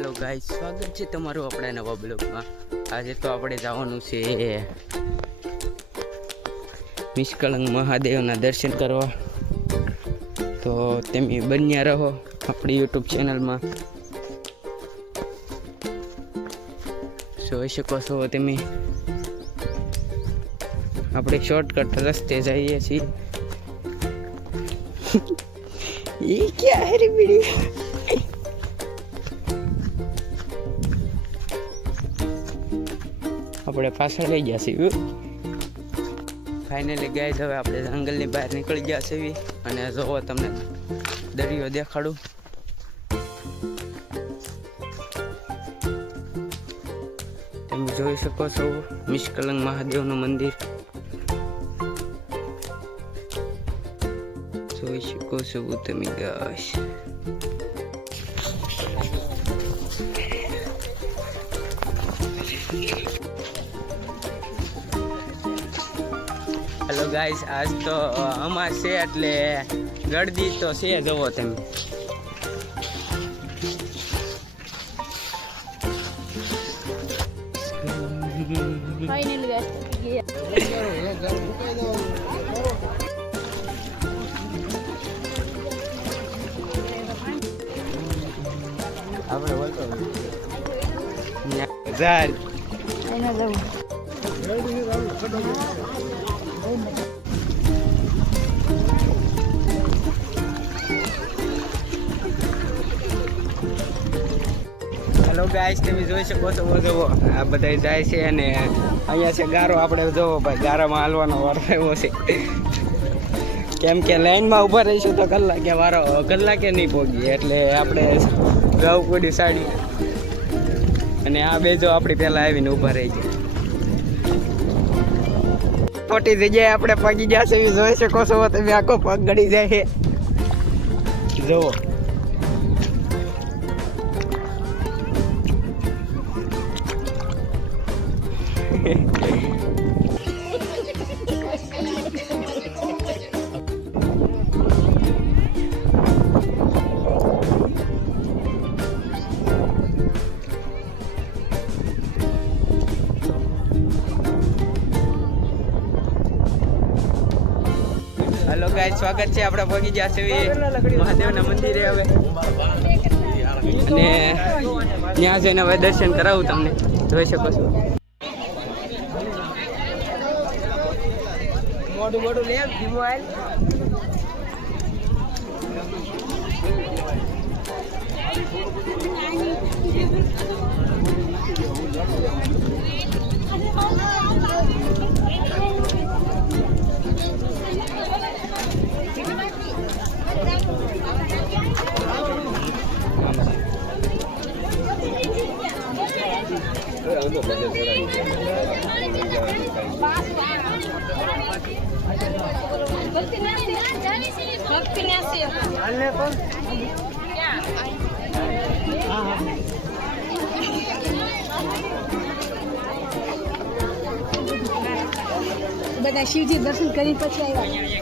Hello guys, સ્વાગત છે તમારું આપણા નવા બ્લોગમાં। આજે તો આપણે જવાનું છે નિષ્કલંક મહાદેવના દર્શન કરવા। તો તમે બન્યા રહો આપણી યુટ્યુબ ચેનલમાં। જોઈ શકો છો તમે, આપણે શોર્ટકટ રસ્તે જઈએ છીએ। ये क्या है रे वीडियो? આપણે પાછળ લઈ ગયા છીએ। ફાઇનલી ગાઈસ, હવે આપણે જંગલની બહાર નીકળી ગયા છીએ અને જોવો તમને દરિયો દેખાડું। તમે જોઈ શકો છો નિષ્કલંક મહાદેવનું મંદિર જોઈ શકો છો તમે ગાઈસ। હેલો ગાઈસ, આજ તો અમાસ છે એટલે ગળદી તો છે, જોવો તમે। ફાઇનલી ગાઈસ આપણે બોલતો ઝાડ એના જવું હેલો ગાઈસ, તમે જોઈ શકો છો જોવો આ બધા જાય છે અને અહીંયા છે ગારો। આપણે જોવો ભાઈ, ગારામાં હાલવાનો વારો આવ્યો છે, કેમ કે લાઈનમાં ઊભા રહીશું તો કલાકે નહીં પહોંચીએ, એટલે આપણે જવું પડી સાડી અને આ બે જો આપણી પહેલાં આવીને ઊભા રહી જાય। ખોટી જગ્યાએ આપણે પગી ગયા છે, એવી જોઈ શકો છો તમે, આખો પગ ગળી જાય છે જોવો। હેલો ગાઈસ, સ્વાગત છે। આપણે પહોંચી ગયા છે મહાદેવના મંદિરે હવે, અને ત્યાં જઈને હવે દર્શન કરાવું તમને, જોઈ શકો છો। મોઢું મોઢું લે ધીમો આલ। બધા શિવજી દર્શન કરી પછી આવ્યા।